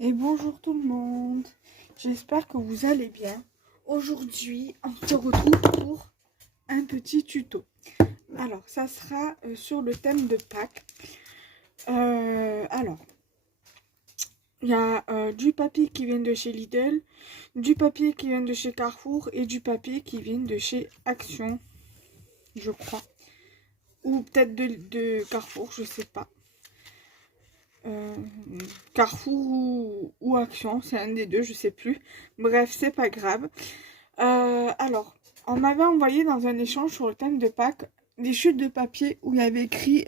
Et bonjour tout le monde, j'espère que vous allez bien. Aujourd'hui, on se retrouve pour un petit tuto. Alors, ça sera sur le thème de Pâques. Alors, il y a du papier qui vient de chez Lidl, du papier qui vient de chez Carrefour et du papier qui vient de chez Action, je crois. Ou peut-être de Carrefour, je sais pas. Euh, Carrefour ou Action, c'est un des deux, je sais plus. Bref, c'est pas grave. Alors, on m'avait envoyé dans un échange sur le thème de Pâques des chutes de papier où il y avait écrit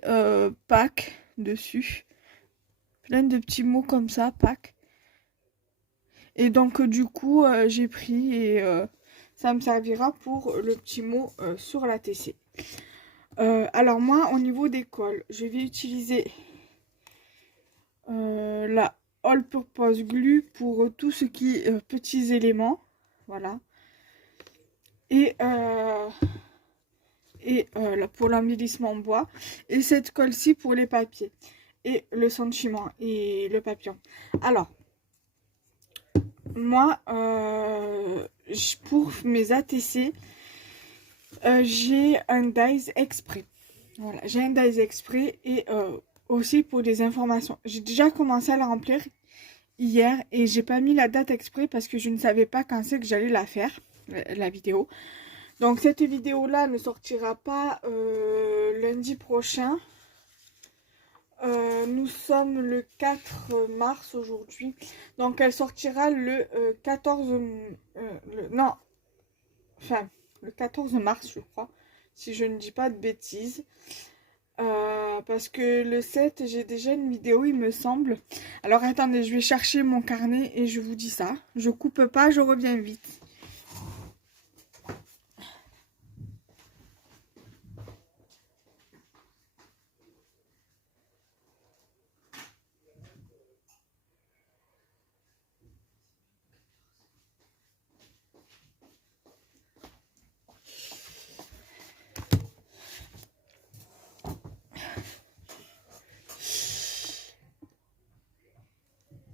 Pâques dessus. Plein de petits mots comme ça, Pâques. Et donc, du coup, j'ai pris et ça me servira pour le petit mot sur la TC. Alors, moi, au niveau des cols, je vais utiliser la All Purpose Glue pour tout ce qui est petits éléments. Voilà. Et pour l'embellissement en bois, et cette colle-ci pour les papiers, et le sentiment, et le papillon. Alors, moi, pour mes ATC, j'ai un dies exprès. Voilà, j'ai un dies exprès, et aussi pour des informations. J'ai déjà commencé à la remplir hier, et j'ai pas mis la date exprès parce que je ne savais pas quand c'est que j'allais la faire, la vidéo. Donc cette vidéo là ne sortira pas lundi prochain. Nous sommes le 4 mars aujourd'hui. Donc elle sortira le 14 non, enfin le 14 mars je crois, si je ne dis pas de bêtises. Parce que le 7 j'ai déjà une vidéo il me semble. Alors attendez, je vais chercher mon carnet et je vous dis ça. Je coupe pas, je reviens vite.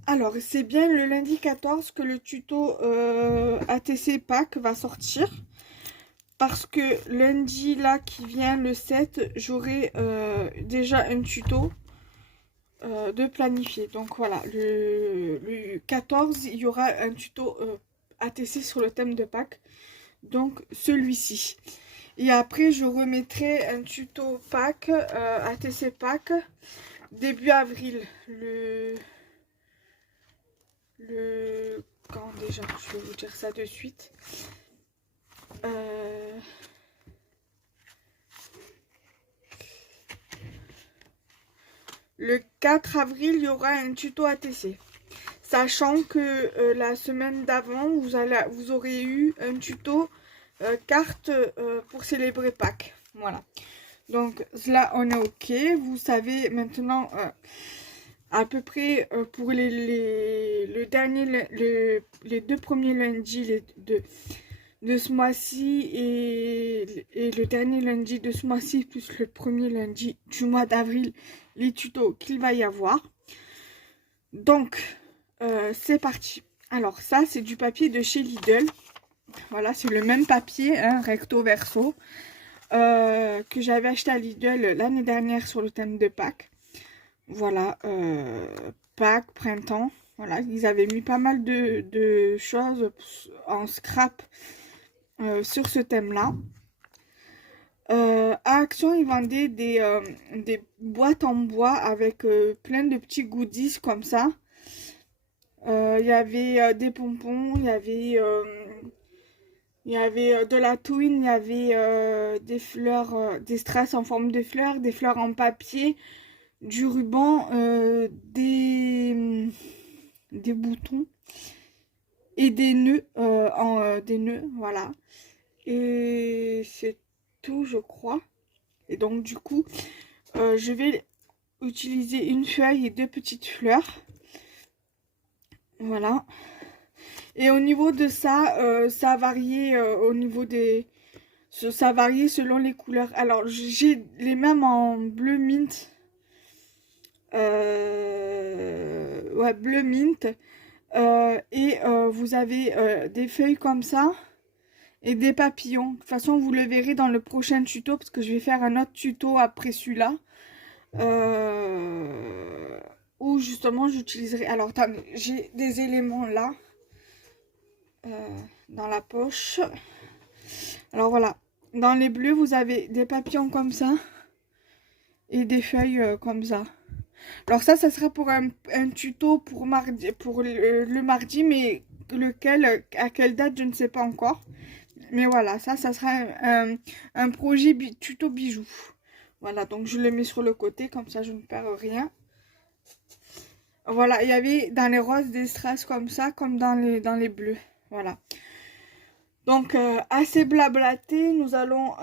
Alors, c'est bien le lundi 14 que le tuto ATC Pâques va sortir. Parce que lundi, là, qui vient, le 7, j'aurai déjà un tuto de planifier. Donc, voilà, le 14, il y aura un tuto ATC sur le thème de Pâques. Donc, celui-ci. Et après, je remettrai un tuto Pâques, ATC Pâques, début avril. Quand déjà, je vais vous dire ça de suite. Le 4 avril, il y aura un tuto ATC. Sachant que la semaine d'avant, vous aurez eu un tuto carte pour célébrer Pâques. Voilà. Donc là, on est OK. Vous savez maintenant à peu près pour le dernier, les deux premiers lundis de ce mois-ci et le dernier lundi de ce mois-ci plus le premier lundi du mois d'avril, les tutos qu'il va y avoir. Donc, c'est parti. Alors ça, c'est du papier de chez Lidl. Voilà, c'est le même papier, hein, recto verso, que j'avais acheté à Lidl l'année dernière sur le thème de Pâques. Voilà, Pâques, printemps. Voilà, ils avaient mis pas mal de choses en scrap sur ce thème-là. À Action, ils vendaient des boîtes en bois avec plein de petits goodies comme ça. Il y avait des pompons, il y avait de la twine, il y avait des fleurs, des strass en forme de fleurs, des fleurs en papier, du ruban, des boutons et des nœuds, des nœuds, voilà. Et c'est tout, je crois. Et donc, du coup, je vais utiliser une feuille et deux petites fleurs. Voilà. Et au niveau de ça, ça a varié au niveau des... Ça a varié selon les couleurs. Alors, j'ai les mêmes en bleu mint. ouais, bleu mint. Et vous avez des feuilles comme ça et des papillons. De toute façon, vous le verrez dans le prochain tuto parce que je vais faire un autre tuto après celui-là. Où justement j'utiliserai... Alors, attendez, j'ai des éléments là dans la poche. Alors voilà, dans les bleus, vous avez des papillons comme ça et des feuilles comme ça. Alors ça sera pour un tuto pour mardi, pour le mardi, mais lequel, à quelle date, je ne sais pas encore. Mais voilà, ça sera un projet tuto bijoux. Voilà, donc je le mets sur le côté, comme ça je ne perds rien. Voilà, il y avait dans les roses des strass comme ça, comme dans les bleus. Voilà. Donc, assez blablaté, nous allons...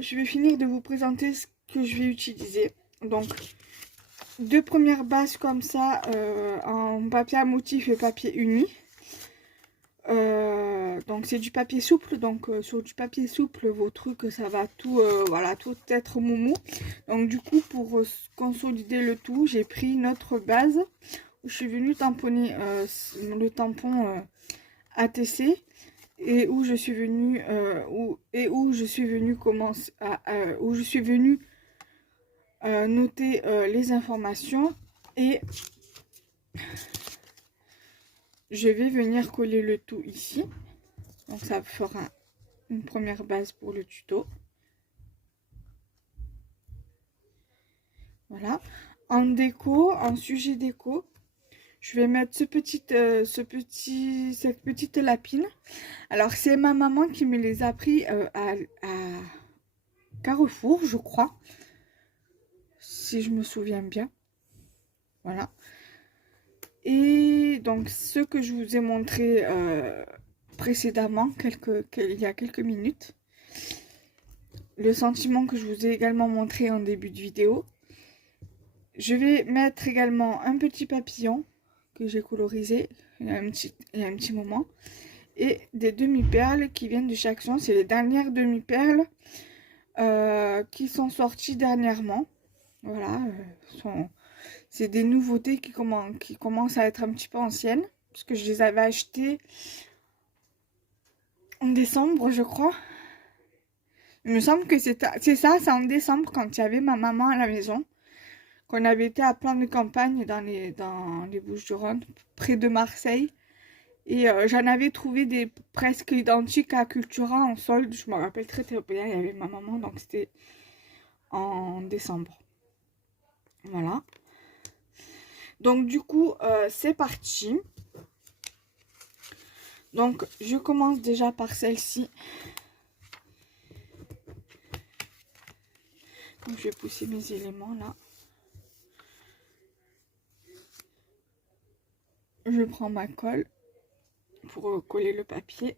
je vais finir de vous présenter ce que je vais utiliser. Donc, 2 premières bases comme ça, en papier à motif et papier uni. Donc, c'est du papier souple. Donc, sur du papier souple, vos trucs, ça va tout, voilà, tout être moumou. Donc, du coup, pour consolider le tout, j'ai pris notre base. Où je suis venue tamponner le tampon ATC. Et où je suis venue commencer où je suis venue noter les informations, et je vais venir coller le tout ici. Donc ça fera une première base pour le tuto. Voilà. En déco, en sujet déco, je vais mettre cette petite lapine. Alors, c'est ma maman qui me les a pris à Carrefour, je crois. Si je me souviens bien. Voilà. Et donc, ce que je vous ai montré précédemment, il y a quelques minutes. Le sentiment que je vous ai également montré en début de vidéo. Je vais mettre également un petit papillon que j'ai colorisé il y a un petit moment. Et des demi-perles qui viennent de chaque son. C'est les dernières demi-perles qui sont sorties dernièrement. Voilà. C'est des nouveautés qui commencent à être un petit peu anciennes. Parce que je les avais achetées en décembre, je crois. Il me semble que c'est en décembre, quand il y avait ma maman à la maison. Qu'on avait été à Plan de Campagne dans les Bouches-du-Rhône, près de Marseille. Et j'en avais trouvé des presque identiques à Cultura en solde. Je me rappelle très très bien, il y avait ma maman, donc c'était en décembre. Voilà. Donc du coup, c'est parti. Donc je commence déjà par celle-ci. Donc je vais pousser mes éléments là. Je prends ma colle pour coller le papier.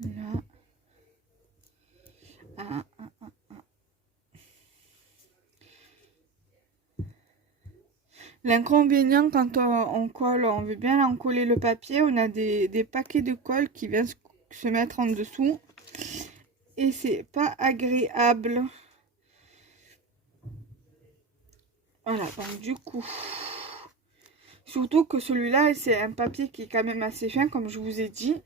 Là. L'inconvénient quand on colle, on veut bien en coller le papier, on a des paquets de colle qui viennent se mettre en dessous. Et c'est pas agréable. Voilà, donc du coup, surtout que celui-là, c'est un papier qui est quand même assez fin, comme je vous ai dit.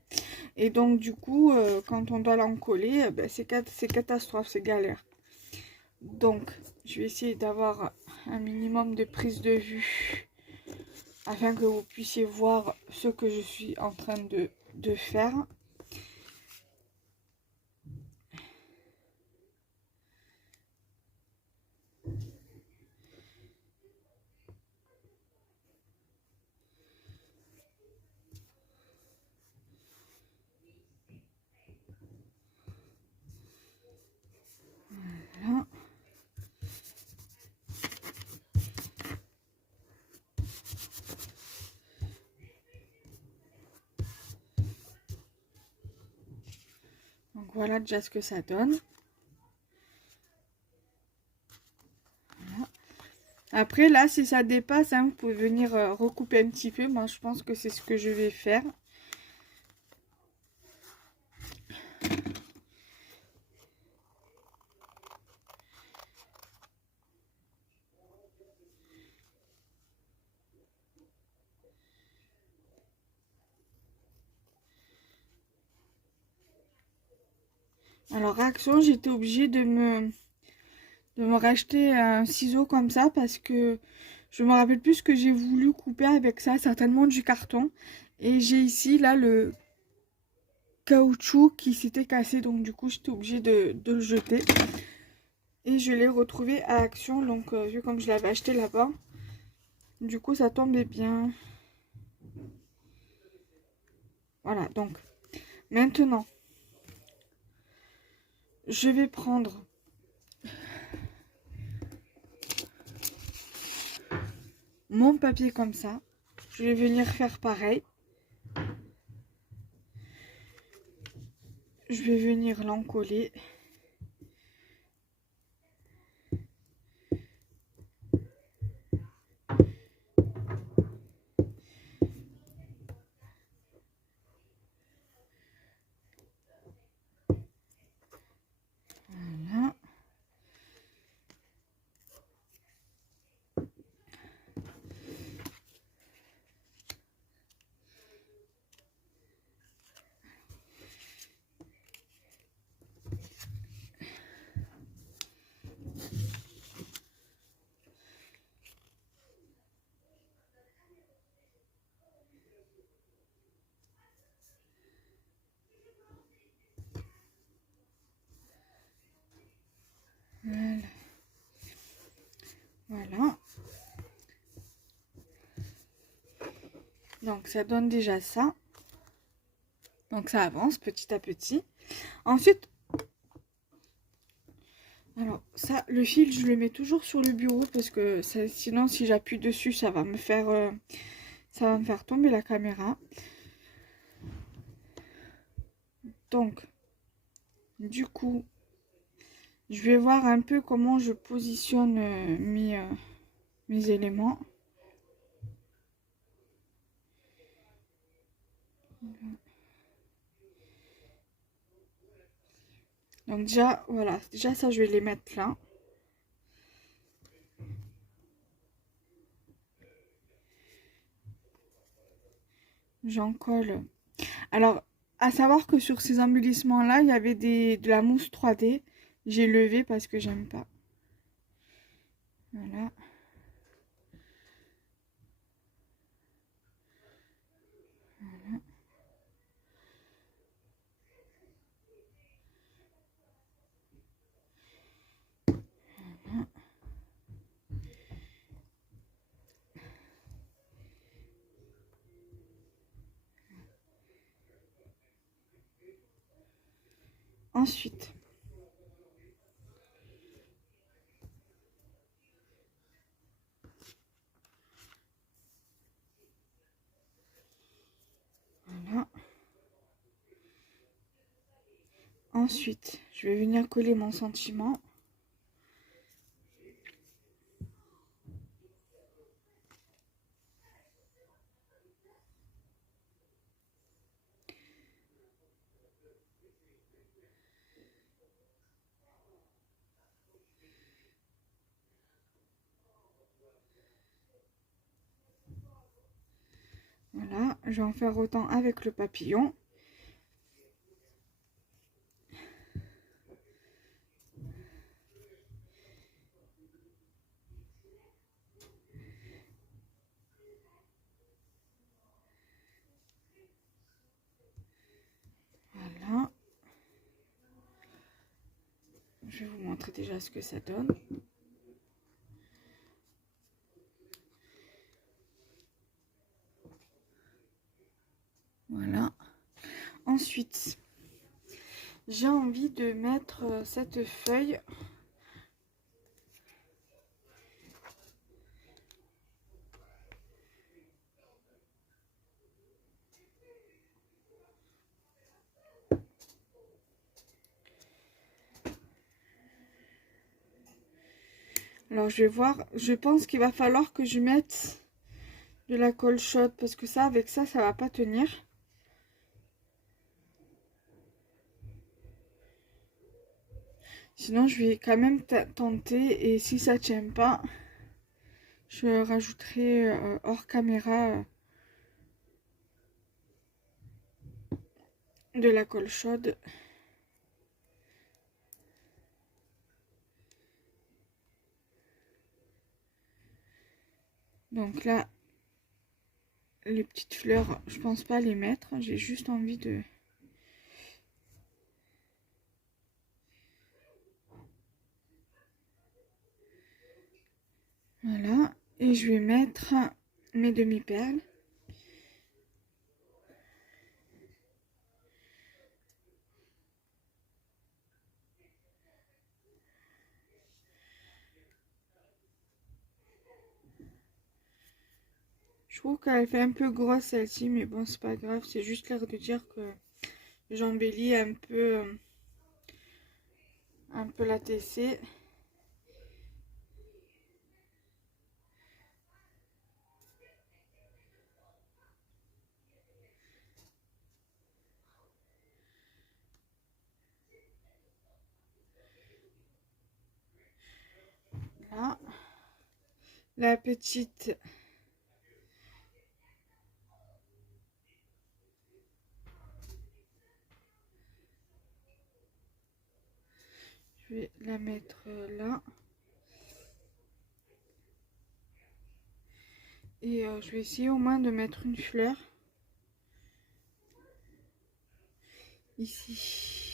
Et donc du coup, quand on doit l'encoller, ben, c'est catastrophe, c'est galère. Donc, je vais essayer d'avoir un minimum de prise de vue afin que vous puissiez voir ce que je suis en train de faire. Voilà. Donc voilà déjà ce que ça donne. Voilà. Après là, si ça dépasse, hein, vous pouvez venir recouper un petit peu. Moi je pense que c'est ce que je vais faire. Alors réaction, j'étais obligée de me racheter un ciseau comme ça parce que je me rappelle plus ce que j'ai voulu couper avec ça, certainement du carton. Et j'ai ici là le caoutchouc qui s'était cassé, donc du coup j'étais obligée de le jeter. Et je l'ai retrouvé à Action, donc vu comme je l'avais acheté là-bas, du coup ça tombait bien. Voilà, donc maintenant je vais prendre mon papier comme ça. Je vais venir faire pareil. Je vais venir l'encoller. Voilà. Voilà. Voilà. Donc ça donne déjà ça. Donc ça avance petit à petit. Ensuite, alors ça, le fil, je le mets toujours sur le bureau parce que ça, sinon si j'appuie dessus, ça va me faire tomber la caméra. Donc, du coup, je vais voir un peu comment je positionne mes éléments. Donc déjà, voilà, déjà ça, je vais les mettre là. J'en colle. Alors, à savoir que sur ces embellissements-là, il y avait de la mousse 3D. J'ai levé parce que j'aime pas. Voilà. Voilà. Voilà. Ensuite, voilà. Ensuite, je vais venir coller mon sentiment. Voilà, je vais en faire autant avec le papillon. Voilà. Je vais vous montrer déjà ce que ça donne. Voilà. Ensuite, j'ai envie de mettre cette feuille. Alors, je vais voir. Je pense qu'il va falloir que je mette de la colle chaude parce que ça, avec ça, ça va pas tenir. Sinon, je vais quand même tenter et si ça tient pas, je rajouterai hors caméra de la colle chaude. Donc là, les petites fleurs, je pense pas les mettre. J'ai juste envie de... Voilà. Et je vais mettre mes demi-perles. Je trouve qu'elle fait un peu grosse celle-ci, mais bon, c'est pas grave. C'est juste l'air de dire que j'embellis un peu la TC. Là, la petite... Je vais la mettre là. Et je vais essayer au moins de mettre une fleur. Ici.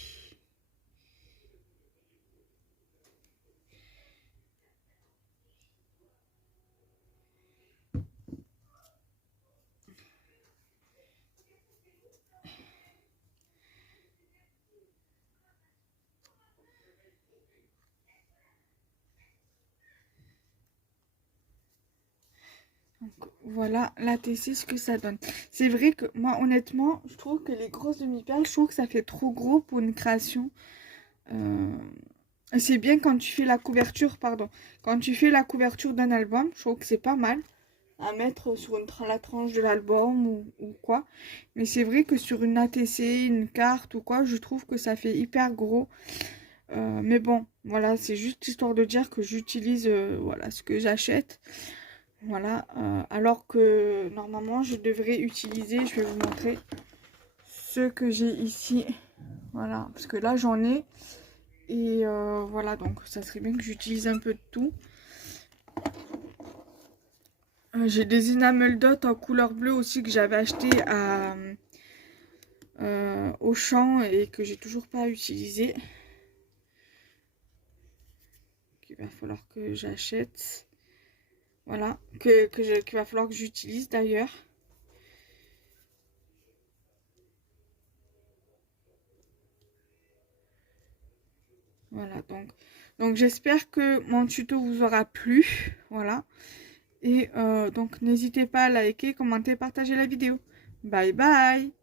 Donc, voilà la TC, ce que ça donne. C'est vrai que moi, honnêtement, je trouve que les grosses demi-perles, je trouve que ça fait trop gros pour une création. C'est bien quand tu fais la couverture, pardon. Quand tu fais la couverture d'un album, je trouve que c'est pas mal à mettre sur la tranche de l'album ou quoi. Mais c'est vrai que sur une ATC, une carte ou quoi, je trouve que ça fait hyper gros. Mais bon, voilà, c'est juste histoire de dire que j'utilise voilà, ce que j'achète. Voilà, alors que normalement je devrais utiliser, je vais vous montrer ce que j'ai ici. Voilà, parce que là j'en ai. Et voilà, donc ça serait bien que j'utilise un peu de tout. J'ai des enamel dot en couleur bleue aussi que j'avais acheté à Auchan et que j'ai toujours pas utilisé. Il va falloir que j'achète. Voilà, qu'il va falloir que j'utilise d'ailleurs. Voilà, donc j'espère que mon tuto vous aura plu. Voilà. Et donc n'hésitez pas à liker, commenter, partager la vidéo. Bye bye!